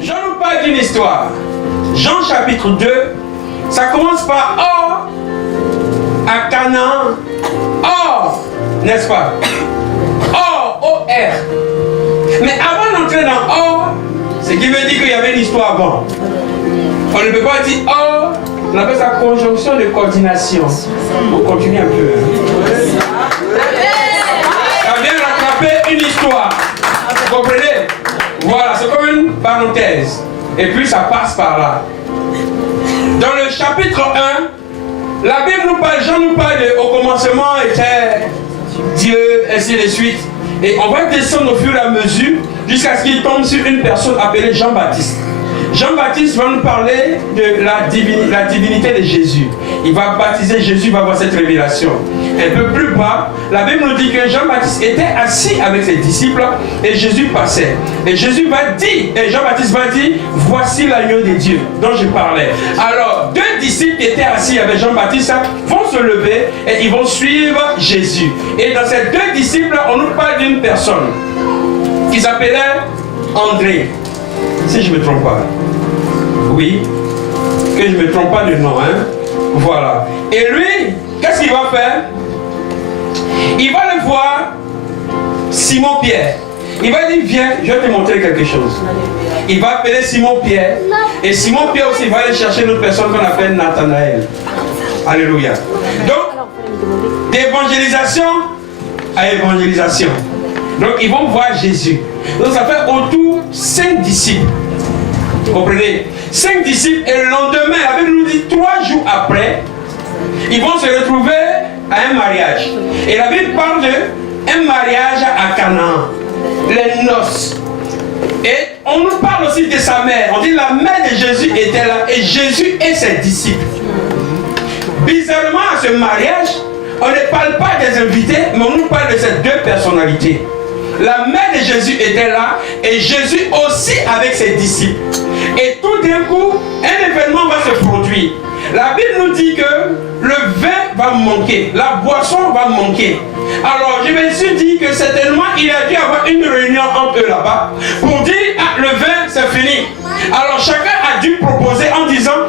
Je vous parle d'une histoire. Jean chapitre 2, ça commence par Or à Canaan. Or, n'est-ce pas? Or, O-R. Mais avant d'entrer dans Or, ce qui veut dire qu'il y avait une histoire avant. On ne peut pas dire Or, on appelle ça conjonction de coordination. On continue un peu. Ça vient rattraper une histoire. Vous comprenez? Voilà, c'est comme une parenthèse. Et puis ça passe par là. Dans le chapitre 1, la Bible nous parle, Jean nous parle de, au commencement était Dieu, ainsi de suite. Et on va descendre au fur et à mesure jusqu'à ce qu'il tombe sur une personne appelée Jean-Baptiste. Jean-Baptiste va nous parler de la divinité de Jésus. Il va baptiser Jésus, il va avoir cette révélation. Un peu plus bas, la Bible nous dit que Jean-Baptiste était assis avec ses disciples et Jésus passait. Et Jésus va dire, et Jean-Baptiste va dire, voici l'agneau de Dieu dont je parlais. Alors, deux disciples qui étaient assis avec Jean-Baptiste vont se lever et ils vont suivre Jésus. Et dans ces deux disciples, on nous parle d'une personne qui s'appelait André. Si je ne me trompe pas. Oui. Que je ne me trompe pas de nom. Hein? Voilà. Et lui, qu'est-ce qu'il va faire? Il va le voir Simon-Pierre. Il va dire, viens, je vais te montrer quelque chose. Il va appeler Simon-Pierre. Et Simon-Pierre aussi va aller chercher une autre personne qu'on appelle Nathanaël. Alléluia. Donc, d'évangélisation à évangélisation. Donc, ils vont voir Jésus. Donc, ça fait autour 5 disciples. Vous comprenez? 5 disciples. Et le lendemain, la Bible nous dit 3 jours après, ils vont se retrouver à un mariage. Et la Bible parle d'un mariage à Canaan. Les noces. Et on nous parle aussi de sa mère. On dit la mère de Jésus était là. Et Jésus et ses disciples. Bizarrement, à ce mariage, on ne parle pas des invités, mais on nous parle de ces deux personnalités. La mère de Jésus était là et Jésus aussi avec ses disciples. Et tout d'un coup, un événement va se produire. La Bible nous dit que le vin va manquer, la boisson va manquer. Alors je me suis dit que certainement il a dû avoir une réunion entre eux là-bas pour dire ah, le vin c'est fini. Alors chacun a dû proposer en disant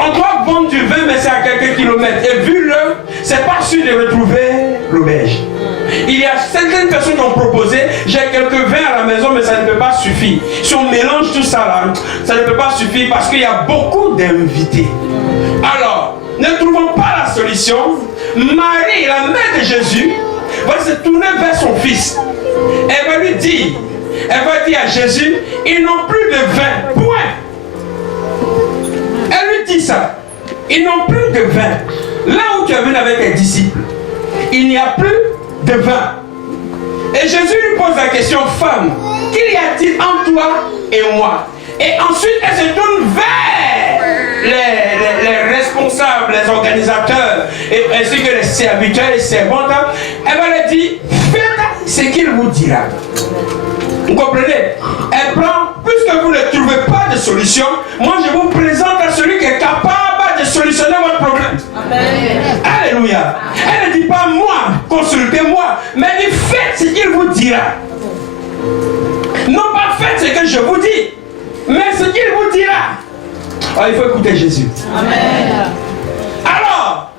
on doit vendre du vin mais c'est à quelques kilomètres. Et vu l'heure, c'est pas sûr de retrouver l'auberge. Il y a certaines personnes qui ont proposé, j'ai quelques vins à la maison mais ça ne peut pas suffire. Si on mélange tout ça là, ça ne peut pas suffire parce qu'il y a beaucoup d'invités. Alors, ne trouvons pas la solution. Marie, la mère de Jésus, va se tourner vers son fils. Elle va lui dire, à Jésus, ils n'ont plus de vin. Point. Elle lui dit ça. Ils n'ont plus de vin. Là où tu es venu avec tes disciples, il n'y a plus de vin. Et Jésus lui pose la question, femme, qu'il y a-t-il entre toi et moi? Et ensuite, elle se tourne vers les responsables, les organisateurs, ainsi que les serviteurs et servantes. Elle va leur dire, faites ce qu'il vous dira. Vous comprenez? Elle prend, puisque vous ne trouvez pas de solution, moi je vous présente à celui qui est capable de solutionner votre problème. Amen. Alléluia. Elle ne dit pas moi, consultez-moi, mais elle dit faites ce qu'il vous dira. Non pas faites ce que je vous dis, mais ce qu'il vous dira. Alors, il faut écouter Jésus. Amen. Alors,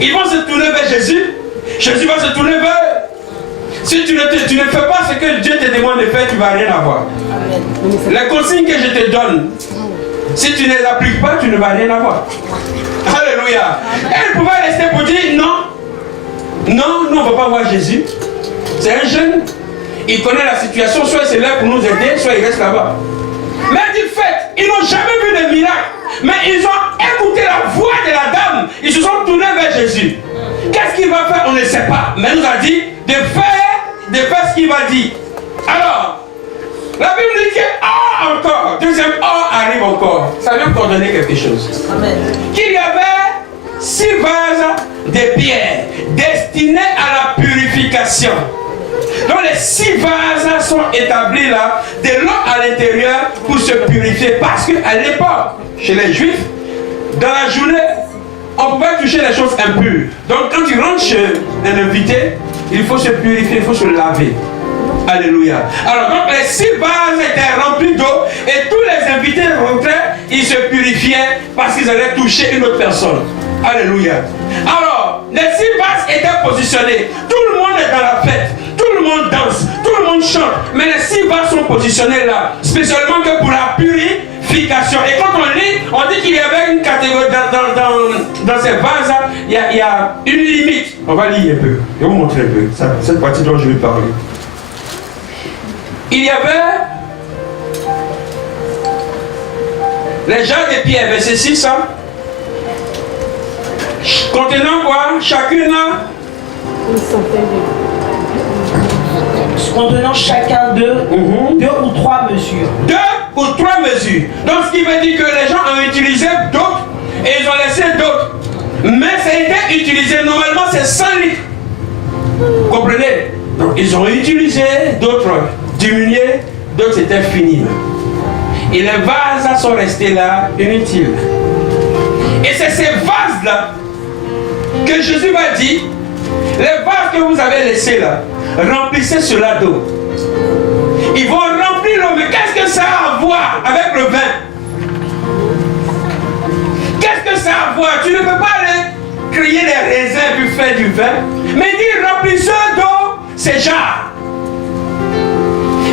ils vont se tourner vers Jésus. Jésus va se tourner vers eux. Si tu ne fais pas ce que Dieu te demande de faire, tu ne vas rien avoir. Amen. Les consignes que je te donne, si tu ne les appliques pas, tu ne vas rien avoir. Alléluia. Elle pouvait rester pour dire non. Non, nous on ne va pas voir Jésus. C'est un jeune. Il connaît la situation. Soit il est là pour nous aider, soit il reste là-bas. Mais du fait, ils n'ont jamais vu de miracle. Mais ils ont écouté la voix de la dame. Ils se sont tournés vers Jésus. Qu'est-ce qu'il va faire? On ne sait pas. Mais il nous a dit de faire ce qu'il va dire. Alors, la Bible dit que oh, encore, deuxième oh arrive encore. Ça veut coordonner quelque chose. Amen. Qu'il y avait 6 vases de pierre destinés à la purification. Donc les les 6 vases sont établis là, de l'eau à l'intérieur pour se purifier. Parce qu'à l'époque, chez les Juifs, dans la journée, on ne peut pas toucher les choses impures. Donc quand tu rentres chez un invité, il faut se purifier, il faut se laver. Alléluia. Alors donc les 6 vases étaient remplis d'eau et tous les invités rentraient, ils se purifiaient parce qu'ils allaient toucher une autre personne. Alléluia. Alors, les 6 vases étaient positionnés. Tout le monde est dans la fête. Tout le monde danse. Tout le monde chante. Mais les 6 vases sont positionnés là. Spécialement que pour la purification. Et quand on lit, on dit qu'il y avait une catégorie dans ces vases là. Il y a une limite. On va lire un peu. Je vais vous montrer un peu. Cette partie dont je vais parler. Il y avait les jarres de pierre, verset 6, hein, contenant quoi? Chacune contenant chacun 2 ou 3 mesures. 2 ou 3 mesures. Donc ce qui veut dire que les gens ont utilisé d'autres et ils ont laissé d'autres. Mais ça a été utilisé, normalement c'est 100 litres. Vous comprenez? Donc ils ont utilisé d'autres diminués, d'autres étaient finis. Et les vases sont restés là, inutiles. Et c'est ces vases-là que Jésus va dire, les vases que vous avez laissés là, remplissez cela d'eau. Ils vont remplir l'eau, mais qu'est-ce que ça a à voir avec le vin? Qu'est-ce que ça a à voir? Tu ne peux pas aller crier les raisins puis faire du vin. Mais il dit, remplissez d'eau ces jarres.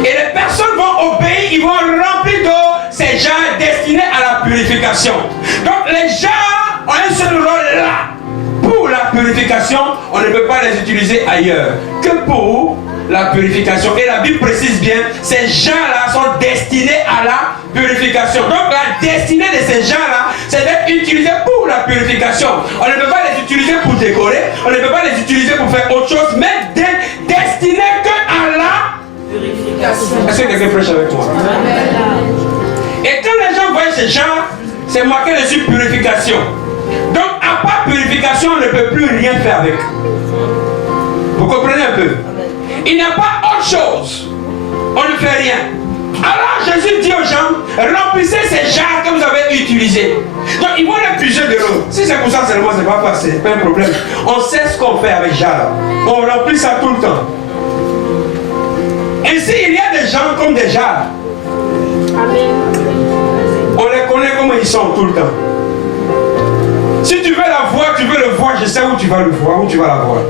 Et les personnes vont obéir, ils vont remplir d'eau ces jarres destinés à la purification. Donc les jarres ont un seul rôle là. Pour la purification, on ne peut pas les utiliser ailleurs que pour la purification. Et la Bible précise bien, ces jarres-là sont destinés à la purification. Donc la destinée de ces jarres-là, c'est d'être utilisés pour la purification. On ne peut pas les utiliser pour décorer, on ne peut pas les utiliser pour faire autre chose, mais destinés que à la purification. Est-ce que quelqu'un prêche avec moi? Et quand les gens voient ces jarres, c'est marqué dessus purification. Donc à part purification, on ne peut plus rien faire avec. Vous comprenez un peu? Il n'y a pas autre chose. On ne fait rien. Alors Jésus dit aux gens, remplissez ces jarres que vous avez utilisées. Donc ils vont les puiser de l'eau. Si c'est pour ça seulement, c'est pas facile, pas un problème. On sait ce qu'on fait avec jarres. On remplit ça tout le temps. Ainsi, il y a des gens comme des jarres. On les connaît comment ils sont tout le temps. Si tu veux la voir, tu veux le voir, je sais où tu vas le voir, où tu vas la voir.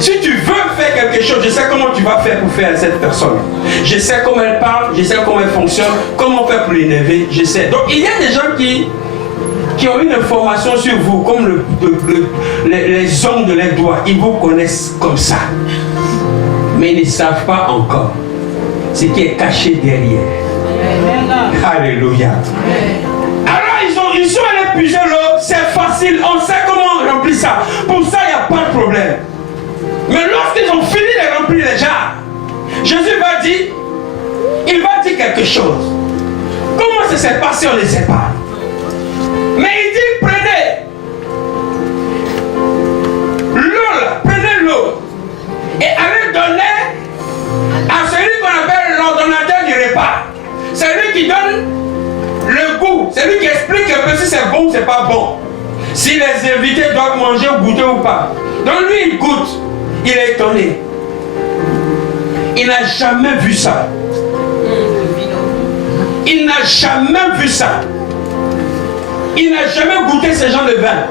Si tu veux faire quelque chose, je sais comment tu vas faire pour faire cette personne. Je sais comment elle parle, je sais comment elle fonctionne, comment faire pour l'énerver, je sais. Donc il y a des gens qui ont une information sur vous, comme les ongles de leurs doigts. Ils vous connaissent comme ça. Mais ils ne savent pas encore ce qui est caché derrière. Alléluia. Alors ils sont allés puiser l'eau, c'est facile, on sait comment remplir ça. Pour ça, il n'y a pas de problème. Mais lorsqu'ils ont fini de remplir les jarres, Jésus va dire, il va dire quelque chose. Comment ça s'est passé, on ne sait pas. Mais il dit, prenez l'eau là, prenez l'eau et allez donner à celui qu'on appelle l'ordonnateur du repas. C'est lui qui donne le goût, c'est lui qui explique un peu si c'est bon ou c'est pas bon. Si les invités doivent manger ou goûter ou pas. Donc lui il goûte, il est étonné. Il n'a jamais vu ça. Il n'a jamais vu ça. Il n'a jamais goûté ce genre de vin.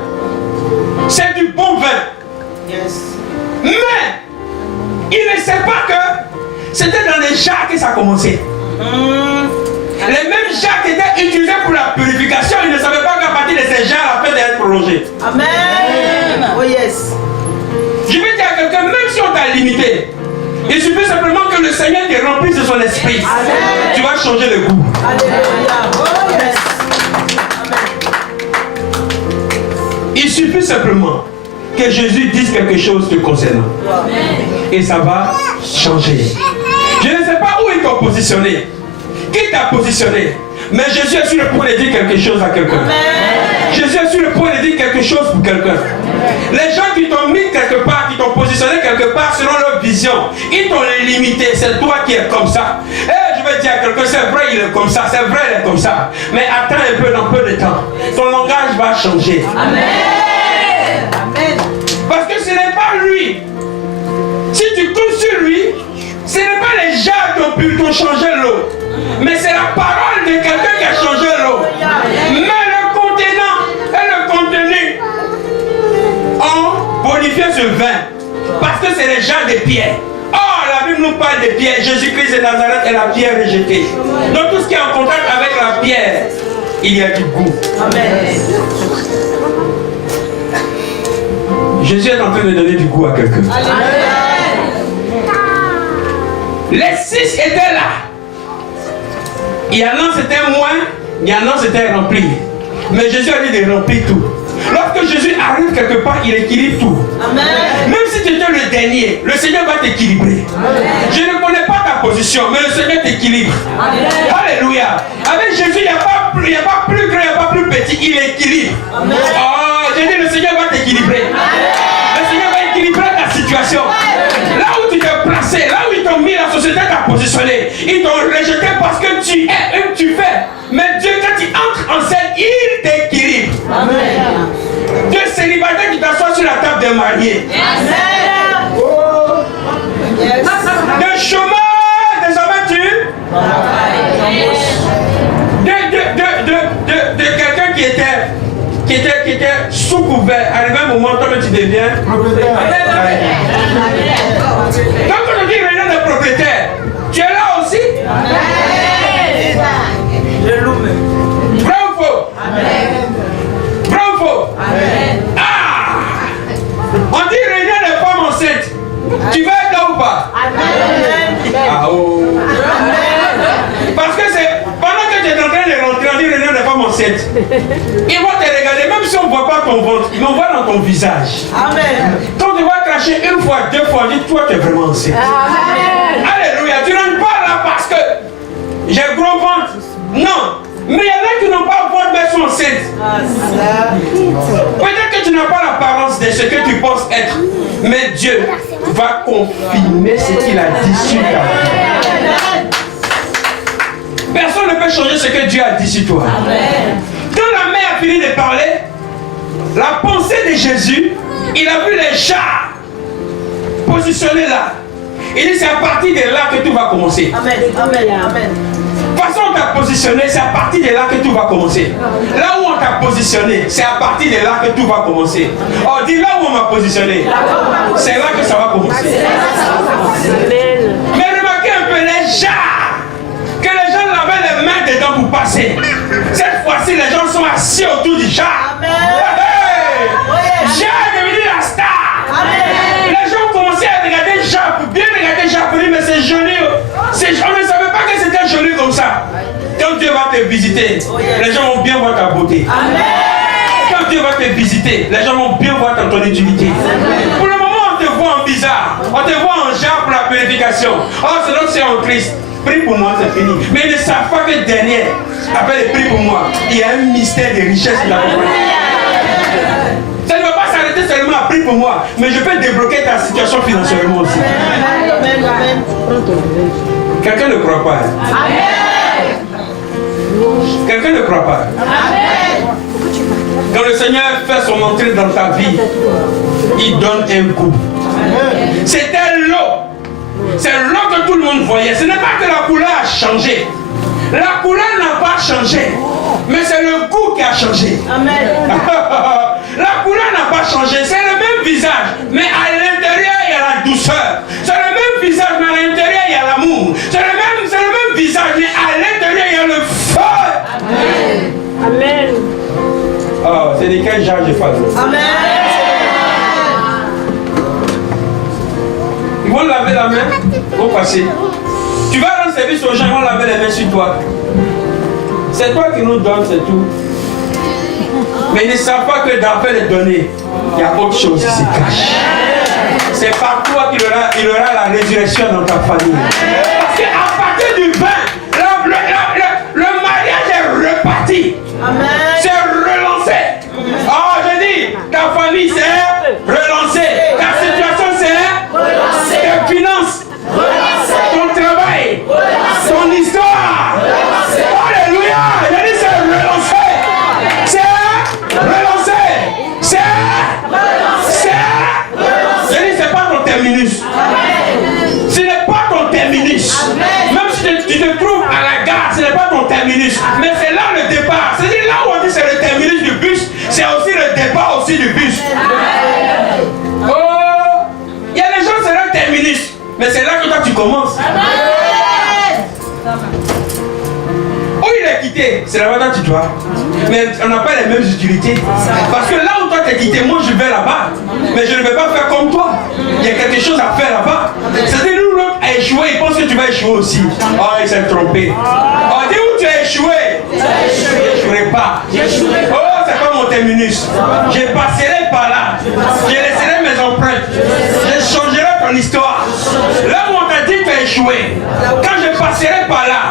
C'est du bon vin. Yes. Mais il ne sait pas que c'était dans les jarres que ça a commencé. Les mêmes jarres qui étaient utilisées pour la purification, ils ne savaient pas qu'à partir de ces jarres, la fête allait être prolongée. Amen. Oh yes. Je vais dire à quelqu'un, même si on t'a limité, il suffit simplement que le Seigneur te remplisse de son esprit. Amen. Tu vas changer le goût. Alléluia. Oh yes. Amen. Il suffit simplement que Jésus dise quelque chose te concernant. Amen. Et ça va changer. Je ne sais pas où ils t'ont positionné. Qui t'a positionné? Mais Jésus est sur le point de dire quelque chose à quelqu'un. Jésus est sur le point de dire quelque chose pour quelqu'un. Les gens qui t'ont mis quelque part, qui t'ont positionné quelque part selon leur vision, ils t'ont limité. C'est toi qui es comme ça. Et je vais dire à quelqu'un, c'est vrai, il est comme ça. C'est vrai, il est comme ça. Mais attends un peu, dans peu de temps. Ton langage va changer. Amen. Amen. Parce que ce n'est pas lui. Si tu comptes sur lui, ce n'est pas les gens qui ont changé l'eau. Mais c'est la parole de quelqu'un qui a changé l'eau. Mais le contenant et le contenu ont bonifié ce vin. Parce que c'est les gens des pierres. Or, la Bible nous parle des pierres. Jésus-Christ de Nazareth est la pierre rejetée. Donc tout ce qui est en contact avec la pierre, il y a du goût. Amen. Jésus est en train de donner du goût à quelqu'un. Les 6 étaient là. Il y en a c'était moins, il y en a c'était rempli. Mais Jésus a dit de remplir tout. Lorsque Jésus arrive quelque part, il équilibre tout. Amen. Même si tu étais le dernier, le Seigneur va t'équilibrer. Je ne connais pas ta position, mais le Seigneur t'équilibre. Alléluia. Avec Jésus, il n'y a pas plus grand, il n'y a pas plus petit, il équilibre. Amen. Oh, j'ai dit, le Seigneur va t'équilibrer. Le Seigneur va équilibrer ta situation. Là où tu t'es placé, là où ils t'ont mis, la société t'a positionné, ils t'ont rejeté parce que tu es et tu fais. Mais Dieu, quand il entre en scène, il t'équilibre. Amen. Dieu célibataire qui t'assoit sur la table des mariés. Amen. Oh. Yes. De chômage, désormais tu. De quelqu'un qui était sous couvert. Arrivé un moment, toi tu deviens propriétaire. Quand on dit réunion de propriétaire, tu es là aussi. Je loue. Vrai ou faux? Vrai ou faux? Ah! On dit réunion de femmes enceintes. Tu vas être là ou pas? Ah oh! Parce que c'est pendant que tu es en train de rentrer, on dit réunion de femmes enceintes. Ils vont te regarder, même si on ne voit pas ton ventre, ils vont voir dans ton visage. Amen. Quand tu vas cracher une fois, deux fois, dis toi tu es vraiment enceinte. Amen. Alléluia. Tu n'entres pas là parce que j'ai gros ventre. Non. Mais il y en a qui n'ont pas ventre mais sont enceintes. Peut-être que tu n'as pas l'apparence de ce que tu penses être. Mais Dieu va confirmer ce qu'il a dit sur ta vie. Personne ne peut changer ce que Dieu a dit sur toi. Amen. Quand la mère a fini de parler, la pensée de Jésus, il a vu les chars positionnés là. Il dit c'est à partir de là que tout va commencer. Amen. Amen. Amen. De toute façon, on t'a positionné, c'est à partir de là que tout va commencer. Là où on t'a positionné, c'est à partir de là que tout va commencer. Oh, dis là où on m'a positionné, c'est là que ça va commencer. Mais remarquez un peu les chars, que les gens lavaient les mains dedans pour passer. Cette fois-ci, les gens sont assis autour du char. Char est devenu la star. Les gens ont commencé à regarder Jean, pour bien regarder Jean, pour dire mais c'est joli. On ne savait pas que c'était joli comme ça. Quand Dieu va te visiter, les gens vont bien voir ta beauté. Amen. Quand Dieu va te visiter, les gens vont bien voir ton utilité. Pour le moment, on te voit en bizarre. On te voit en genre pour la purification. Oh, c'est donc c'est en Christ. Prie pour moi, c'est fini. Mais ils ne savent pas que derrière, après le prie pour moi, il y a un mystère de richesse de la pauvreté. Ça ne va pas s'arrêter seulement à prier pour moi, mais je peux débloquer ta situation financièrement aussi. Amen. Amen. Quelqu'un ne croit pas. Amen. Quelqu'un ne croit pas. Amen. Quand le Seigneur fait son entrée dans ta vie, il donne un goût. C'était l'eau. C'est l'eau que tout le monde voyait. Ce n'est pas que la couleur a changé. La couleur n'a pas changé. Mais c'est le goût qui a changé. Amen. La couleur n'a pas changé. C'est le même visage. Mais à l'intérieur, il y a la douceur. C'est le même visage, mais à l'intérieur, il y a l'amour. C'est le même visage, mais à l'intérieur, il y a le feu. Amen. Amen. Oh, c'est de quel genre je parle? Amen. Ils vont laver la main, ils vont passer. Tu vas rendre service aux gens, ils vont laver les mains sur toi. C'est toi qui nous donnes, c'est tout. Mais ils ne savent pas que dans le donner, il y a autre chose qui se cache. C'est par toi qu'il y aura la résurrection dans ta famille. Parce qu'à partir du vin, le mariage est reparti. C'est relancé. Oh, je dis, ta famille c'est terminus. Mais c'est là le départ. C'est-à-dire là où on dit c'est le terminus du bus, c'est aussi le départ aussi du bus. Oh, il y a des gens, c'est là le terminus. Mais c'est là que toi tu commences. Où il est quitté, c'est là-bas que tu dois. Mais on n'a pas les mêmes utilités. Parce que là où toi t'es quitté, moi je vais là-bas. Mais je ne vais pas faire comme toi. Il y a quelque chose à faire là-bas. C'est-à-dire nous l'autre a échoué, il pense que tu vas échouer aussi. Oh, il s'est trompé. Oh, dis où tu as échoué. Je n'échouerai pas. Oh, c'est pas mon terminus. Je passerai par là. Je laisserai mes empreintes. Je changerai ton histoire. Là où on t'a dit que tu as échoué, quand je passerai par là,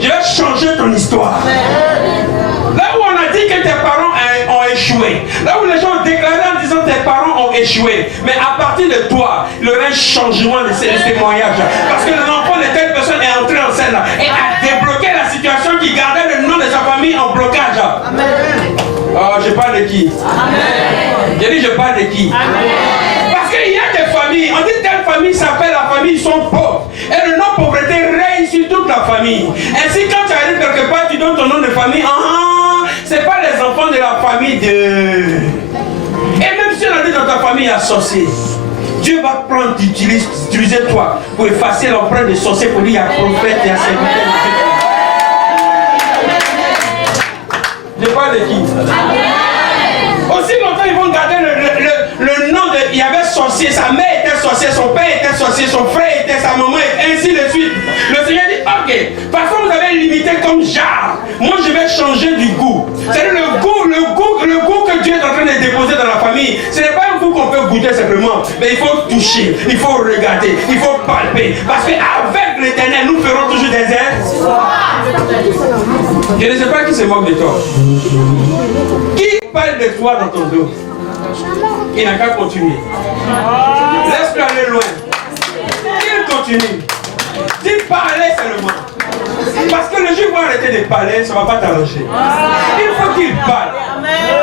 je vais changer ton histoire. Là où on a dit que tes parents ont échoué, là où les gens ont déclaré en disant que tes parents ont échoué, mais à partir de toi, il y aura un changement de ces témoignages. Parce que l'enfant de telle personne est entré en scène et a débloqué la situation qui gardait le nom de sa famille en blocage. Amen. Oh, je parle de qui? Amen. J'ai dit je parle de qui? Amen. Parce qu'il y a des familles, on dit telle famille s'appelle la famille, ils sont pauvres. Et le nom pauvreté règne sur toute la famille. Ainsi, quand tu arrives quelque part, tu donnes ton nom de famille. C'est pas les enfants de la famille de... Et même si on a dit dans ta famille, il y a sorcier, Dieu va prendre, utiliser toi pour effacer l'empreinte de sorcier, pour dire il y a prophète, il y a serviteur de Dieu. Je parle de qui? Aussi longtemps ils vont garder le nom de... Il y avait sorcier, sa mère était sorcier, son père était sorcier, son frère était, sa maman était, ainsi de suite. Le Seigneur dit, ok, parce que vous avez limité comme genre, moi je vais changer du goût. C'est le goût que Dieu est en train de déposer dans la famille. Ce n'est pas un goût qu'on peut goûter simplement, mais il faut toucher, il faut regarder, il faut palper. Parce qu'avec l'Éternel, nous ferons toujours des aides. Je ne sais pas qui se moque de toi. Qui parle de toi dans ton dos? Il n'a qu'à continuer. Laisse-le aller loin. Il continue. Dis parler seulement. Parce que le jour où il va arrêter de parler, ça ne va pas t'arranger. Il faut qu'il parle.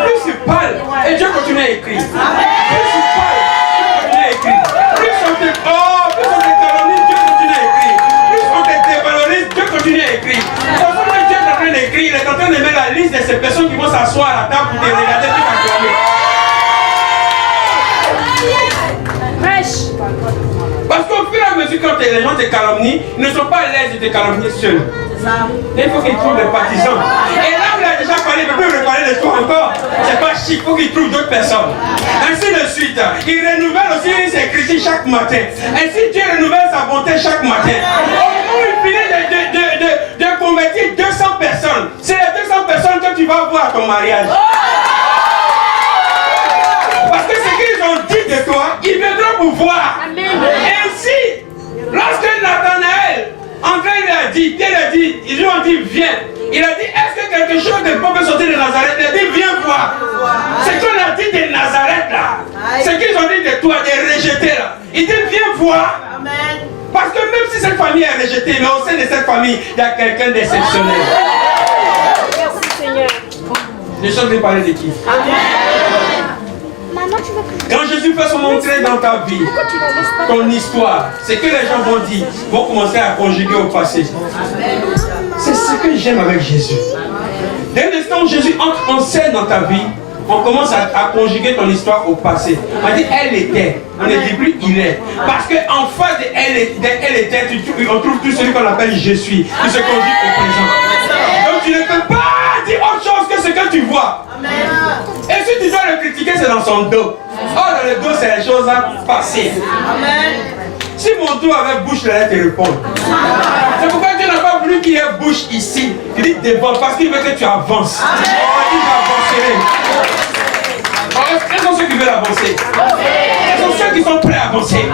Plus il parle, et Dieu continue à écrire. Plus il parle, Dieu continue à écrire. Plus on te calomnie, Dieu continue à écrire. Plus on te dévalorise, Dieu continue à écrire. Parce que Dieu est en train d'écrire, il est en train de mettre la liste de ces personnes qui vont s'asseoir à la table pour te regarder puis t'acclamer. Parce qu'au fur et à mesure quand les gens te calomnient, ils ne sont pas à l'aise de te calomnier seuls. Il faut qu'ils trouvent des partisans. Et là où il a déjà parlé, il ne peut plus reparler de toi encore. C'est pas chic, il faut qu'ils trouvent d'autres personnes. Ainsi de suite. Il renouvelle aussi ses critiques chaque matin. Ainsi Dieu renouvelle sa bonté chaque matin. Au moment où il finit de convertir 200 personnes, c'est les 200 personnes que tu vas voir à ton mariage. Parce que ce qu'ils ont dit de toi, ils viendront pour voir. Ainsi, lorsque Nathanaël, André lui a dit, ils lui ont dit, viens. Il a dit, est-ce que quelque chose de bon peut sortir de Nazareth? Il a dit, viens voir. Ce qu'on a dit de Nazareth là, ce qu'ils ont dit de toi, de rejeter là. Il dit, viens voir. Parce que même si cette famille est rejetée, mais au sein de cette famille, il y a quelqu'un d'exceptionnel. Merci Seigneur. Les choses vont parler de qui? Quand Jésus fait son entrée dans ta vie, ton histoire, c'est que les gens vont dire, vont commencer à conjuguer au passé. C'est ce que j'aime avec Jésus. Dès l'instant où Jésus entre en scène dans ta vie, on commence à conjuguer ton histoire au passé. On dit elle était, on ne dit plus il est. Parce qu'en face de elle était, on trouve tout celui qu'on appelle je suis, qui se conjugue au présent. Donc tu ne peux pas dire autre chose que ce que tu vois. Et si tu dois le critiquer, c'est dans son dos. Or, dans le dos, c'est les choses à passer. Si mon dos avait bouche, il allait te répondre. C'est pourquoi Dieu n'a pas voulu qu'il y ait bouche ici. Il dit devant, parce qu'il veut que tu avances. Il j'avancerai. Quels sont ceux qui veulent avancer? Quels sont ceux qui sont prêts à avancer?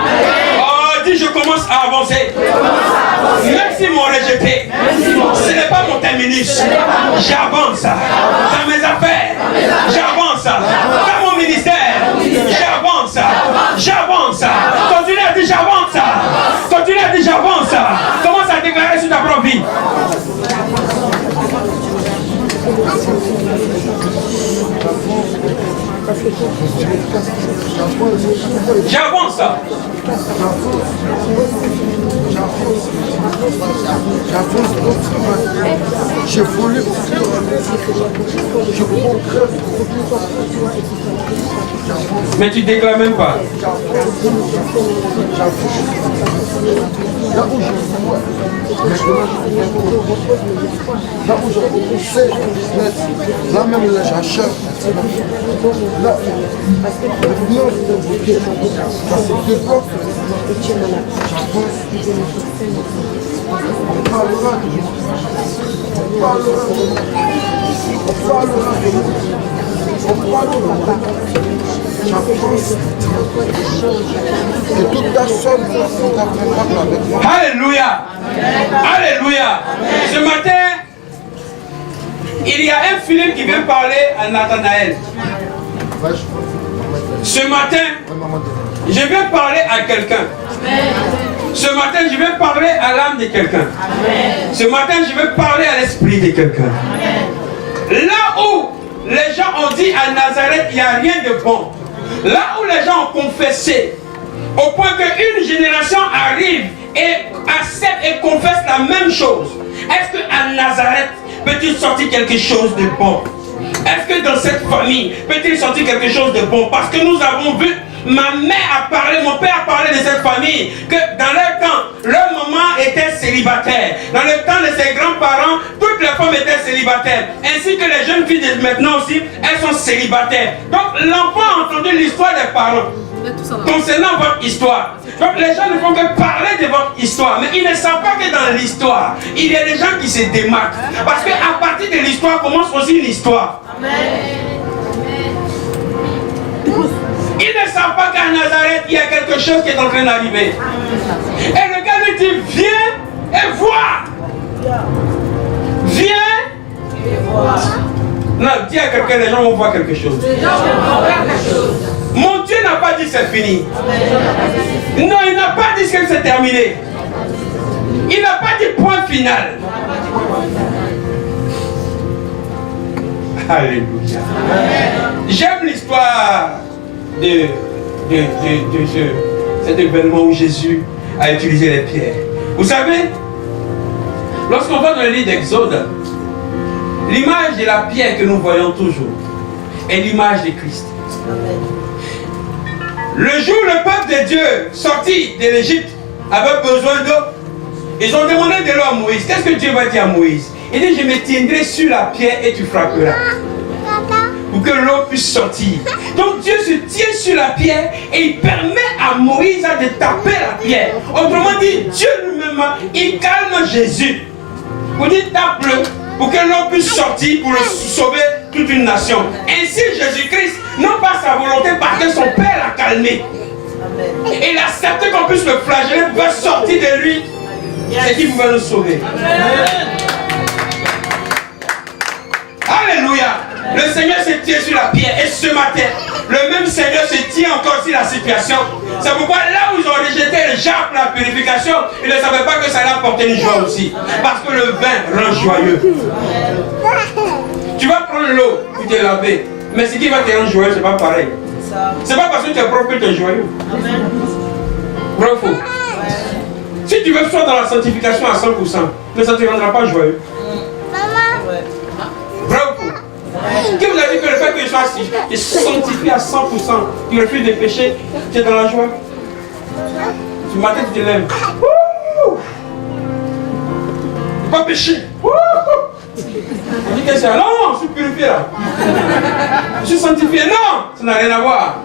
Oh, dis je commence à avancer. Même s'ils m'ont rejeté, ce n'est pas mon terminus. J'avance dans mes affaires. J'avance dans mon ministère. J'avance. J'avance. Continue à dire j'avance. Continue à dire j'avance. Commence à déclarer sur ta propre vie. J'avance. J'ai voulu je progresse. Mais tu déclares même pas. Là où je vois, là où je sais, là même là j'achète. Là, ça se développe. On parlera de moi. On parlera de moi. J'avance. Et toute personne qui t'accompagne avec moi. Alléluia. Alléluia. Ce matin, il y a un Philippe qui vient parler à Nathanaël. Ce matin, je vais parler à quelqu'un. Ce matin, je vais parler à l'âme de quelqu'un. Ce matin, je vais parler à l'esprit de quelqu'un. Là où les gens ont dit à Nazareth, il n'y a rien de bon. Là où les gens ont confessé, au point qu'une génération arrive et accepte et confesse la même chose. Est-ce qu'à Nazareth, peut-il sortir quelque chose de bon? Est-ce que dans cette famille, peut-il sortir quelque chose de bon? Parce que nous avons vu, ma mère a parlé, mon père a parlé de cette famille, que dans leur temps, leur maman était célibataire. Dans le temps de ses grands-parents, toutes les femmes étaient célibataires. Ainsi que les jeunes filles de maintenant aussi, elles sont célibataires. Donc l'enfant a entendu l'histoire des parents concernant votre histoire. Donc les gens ne font que parler de votre histoire, mais ils ne savent pas que dans l'histoire, il y a des gens qui se démarquent. Parce qu'à partir de l'histoire commence aussi une histoire. Ils ne savent pas qu'à Nazareth, il y a quelque chose qui est en train d'arriver. Et le gars lui dit, viens et vois. Viens et vois. Non, dis à quelqu'un, les gens vont voir quelque chose. Mon Dieu n'a pas dit c'est fini. Non, il n'a pas dit que c'est terminé. Il n'a pas dit point final. Alléluia. J'aime l'histoire de cet événement où Jésus a utilisé les pierres. Vous savez, lorsqu'on va dans le livre d'Exode, l'image de la pierre que nous voyons toujours est l'image de Christ. Le jour où le peuple de Dieu sorti de l'Égypte avait besoin d'eau, ils ont demandé de l'eau à Moïse. Qu'est-ce que Dieu va dire à Moïse? Il dit, je me tiendrai sur la pierre et tu frapperas. Pour que l'eau puisse sortir. Donc Dieu se tient sur la pierre et il permet à Moïse de taper la pierre. Autrement dit, Dieu lui-même, il calme Jésus. Vous dites, tape-le pour que l'eau puisse sortir pour sauver toute une nation. Ainsi Jésus-Christ, non pas sa volonté, parce que son Père l'a calmé. Et il a accepté qu'on puisse le flageller pour faire sortir de lui ce qui pouvait nous sauver. Alléluia. Le Seigneur se tient sur la pierre. Et ce matin, le même Seigneur se tient encore sur la situation. C'est pourquoi là où ils ont rejeté le Jacques pour la purification, ils ne savaient pas que ça allait apporter une joie aussi. Parce que le vin rend joyeux. Tu vas prendre l'eau pour te laver. Mais ce qui va te rendre joyeux, ce n'est pas pareil. Ce n'est pas parce que tu es propre que tu es joyeux. Vrai ou faux? Si tu veux faire dans la sanctification à 100%, mais ça ne te rendra pas joyeux. Vrai ou faux? Qui vous a dit que le fait que je sois sanctifié à 100%, tu refuses de pécher, tu es dans la joie? Ce matin, tu te lèves. Pas pécher. Tu dis que c'est non, non, je suis purifié là. Je suis sanctifié. Non, ça n'a rien à voir.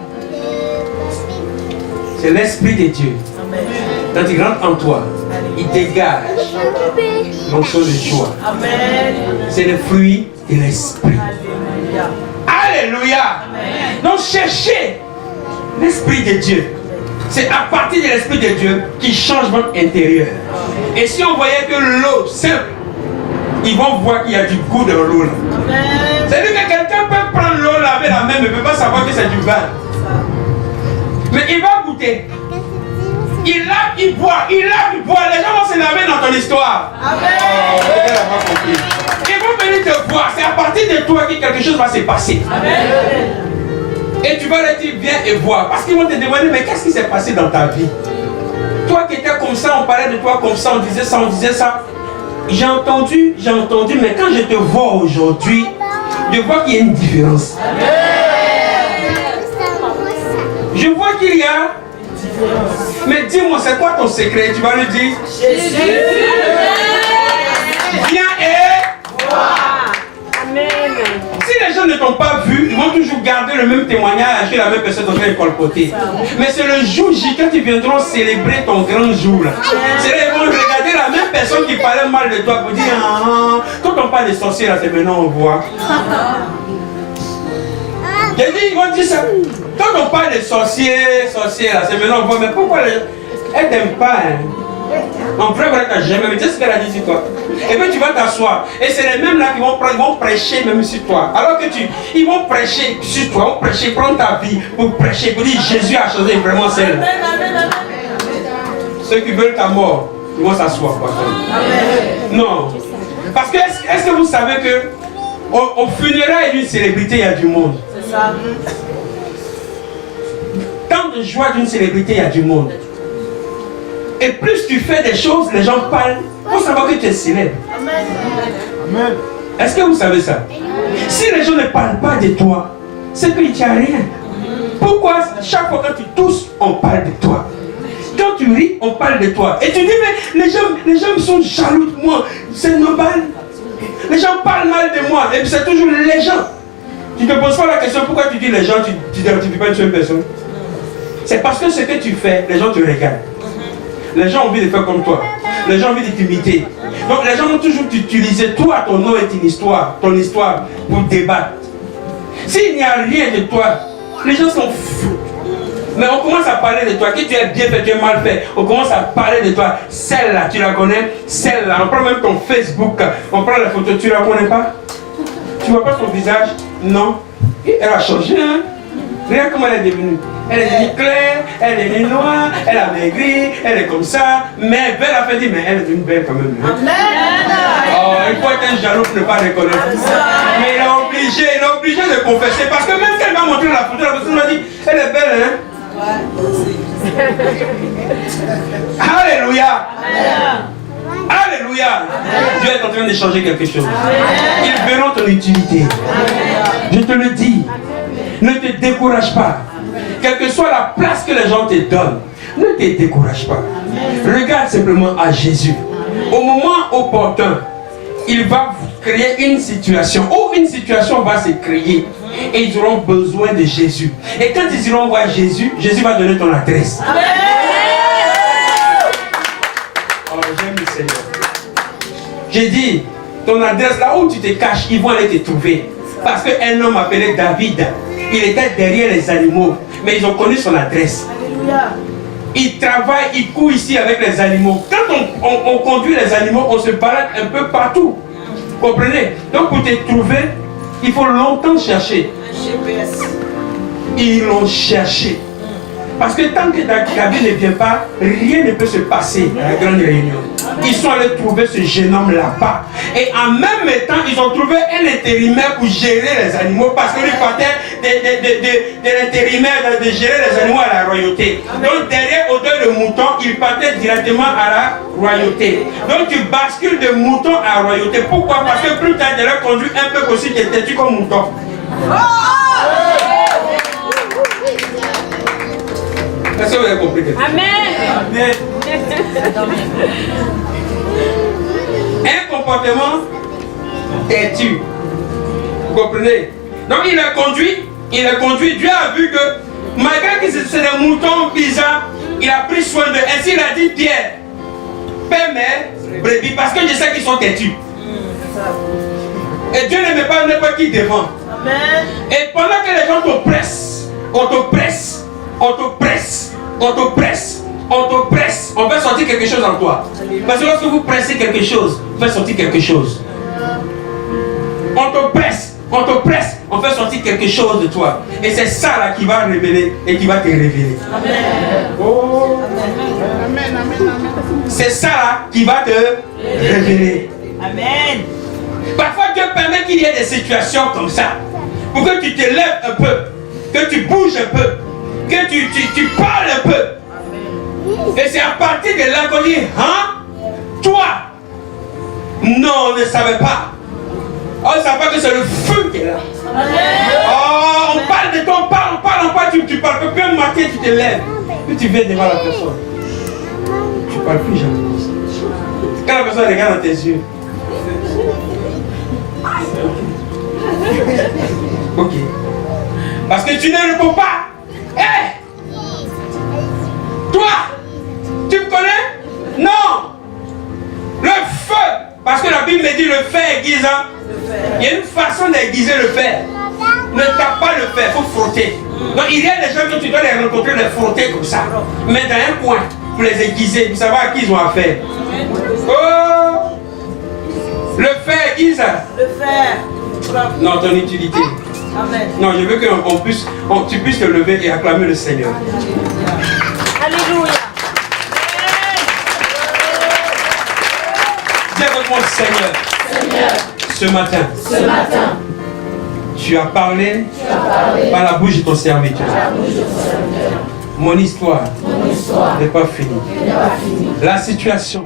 C'est l'Esprit de Dieu. Quand il rentre en toi, il dégage une chose de joie. C'est le fruit de l'Esprit. Alléluia. Donc cherchez l'Esprit de Dieu. C'est à partir de l'Esprit de Dieu qui change votre intérieur. Et si on voyait que l'eau simple, ils vont voir qu'il y a du goût dans l'eau. C'est-à-dire que quelqu'un peut prendre l'eau, laver la main, mais ne peut pas savoir que c'est du vin. Mais il va goûter. Il lave, il boit, il lave, il boit. Les gens vont se laver dans ton histoire. Amen. Ils vont venir te voir. C'est à partir de toi que quelque chose va se passer. Amen. Et tu vas leur dire, viens et bois. Parce qu'ils vont te demander, mais qu'est-ce qui s'est passé dans ta vie? Toi qui étais comme ça, on parlait de toi comme ça, on disait ça, on disait ça. J'ai entendu, mais quand je te vois aujourd'hui, je vois qu'il y a une différence. Je vois qu'il y a... Mais dis-moi, c'est quoi ton secret? Tu vas le dire. Jésus. Viens et... Amen. Si les gens ne t'ont pas vu, ils vont toujours garder le même témoignage que la même personne en train de colporter. Mais c'est le jour J, quand ils viendront célébrer ton grand jour. C'est là ils vont regarder la même personne qui parlait mal de toi pour dire quand on parle des sorciers là, c'est maintenant on voit. J'ai dit, ils vont dire ça. Quand on parle des sorciers là, c'est maintenant on voit. Mais pourquoi elle t'aime pas Mon frère, t'as jamais vu. Tu sais ce qu'elle a dit sur toi. Et puis tu vas t'asseoir. Et c'est les mêmes là qui vont prêcher même sur toi. Alors que ils vont prêcher sur toi, vont prêcher, prendre ta vie pour prêcher, pour dire Jésus a changé vraiment celle. Ceux qui veulent ta mort, ils vont s'asseoir. Non. Parce que est-ce que vous savez que au funérailles d'une célébrité, il y a du monde. C'est ça. Tant de joie d'une célébrité, il y a du monde. Et plus tu fais des choses, les gens parlent. Il faut savoir que tu es célèbre. Amen. Est-ce que vous savez ça? Si les gens ne parlent pas de toi, c'est qu'il n'y a rien. Pourquoi chaque fois quand tu tousses, on parle de toi? Quand tu ris, on parle de toi. Et tu dis, mais les gens sont jaloux de moi. C'est normal. Les gens parlent mal de moi. Et puis c'est toujours les gens. Tu ne te poses pas la question pourquoi tu dis les gens, tu n'identifies pas une seule personne. C'est parce que ce que tu fais, les gens te regardent. Les gens ont envie de faire comme toi. Les gens ont envie de t'imiter. Donc les gens vont toujours t'utiliser. Toi, ton nom est une histoire. Ton histoire pour débattre. S'il n'y a rien de toi, les gens s'en foutent. Mais on commence à parler de toi. Que tu es bien fait, tu es mal fait. On commence à parler de toi. Celle-là, tu la connais? Celle-là. On prend même ton Facebook. On prend la photo. Tu la connais pas? Tu vois pas son visage? Non. Et elle a changé, hein? Regarde comment elle est devenue. Elle est devenue claire, elle est devenue noire, elle a maigri, elle est comme ça. Mais belle a fait dire, mais elle est devenue belle quand même. Hein? Oh, il faut être un jaloux pour ne pas reconnaître. Mais il est obligé de confesser. Parce que même quand elle m'a montré la photo, la personne m'a dit, elle est belle, hein? Alléluia. Alléluia. Dieu est en train de changer quelque chose. Ils verront ton utilité. Je te le dis. Ne te décourage pas. Quelle que soit la place que les gens te donnent, ne te décourage pas. Regarde simplement à Jésus. Au moment opportun, il va créer une situation, ou une situation va se créer. Et ils auront besoin de Jésus. Et quand ils iront voir Jésus, Jésus va donner ton adresse. Oh, j'aime le Seigneur. J'ai dit, ton adresse, là où tu te caches, ils vont aller te trouver. Parce qu'un homme appelé David, il était derrière les animaux. Mais ils ont connu son adresse. Alléluia. Il travaille, il court ici avec les animaux. Quand on conduit les animaux, on se balade un peu partout. Comprenez? Donc pour te trouver, il faut longtemps chercher. Ils l'ont cherché. Parce que tant que David ne vient pas, rien ne peut se passer à la grande réunion. Ils sont allés trouver ce jeune homme là-bas. Et en même temps, ils ont trouvé un intérimaire pour gérer les animaux. Parce que lui partait de l'intérimaire de gérer les animaux à la royauté. Donc derrière odeur de mouton, il partait directement à la royauté. Donc tu bascules de mouton à royauté. Pourquoi? Parce que plus tard, il a conduit un peu aussi, tu es têtu comme mouton. Est-ce que vous avez compris? Amen. Amen. Un comportement têtu. Vous comprenez? Donc il a conduit, Dieu a vu que malgré que c'est des moutons bizarres, il a pris soin d'eux. Ainsi il a dit, Pierre, paie mes brebis parce que je sais qu'ils sont têtus. Et Dieu ne met pas n'importe qui devant. Amen. Et pendant que les gens t'oppressent, on fait sortir quelque chose en toi. Parce que lorsque vous pressez quelque chose, vous faites sortir quelque chose. On fait sortir quelque chose de toi. Et c'est ça là qui va révéler et qui va te révéler. Amen. Oh. Amen, amen, amen. C'est ça là qui va te révéler. Amen. Parfois Dieu permet qu'il y ait des situations comme ça. Pour que tu te lèves un peu, que tu bouges un peu, que tu parles un peu. Et c'est à partir de là qu'on dit, hein, toi, Non, on ne savait pas. On ne savait pas que c'est le feu qui est là. Oh, on parle de toi, on parle, tu parles. Puis un matin, tu te lèves. Puis tu viens devant la personne. Tu ne parles plus jamais. Quand la personne regarde dans tes yeux. Ok. Parce que tu ne réponds pas. Hé! Toi! Tu me connais? Non! Le feu! Parce que la Bible me dit le fer aiguise. Hein? Il y a une façon d'aiguiser le fer. Ne tape pas le fer, il faut frotter. Donc il y a des gens que tu dois les rencontrer, les frotter comme ça. Mais dans un coin, pour les aiguiser, pour savoir à qui ils ont affaire. Oh! Le fer aiguise. Le fer. Non, ton utilité. Amen. Non, je veux que tu puisses te lever et acclamer le Seigneur. Alléluia. Dis avec moi, Seigneur, ce matin, tu as parlé par la bouche de ton serviteur. Mon histoire n'est pas finie. La situation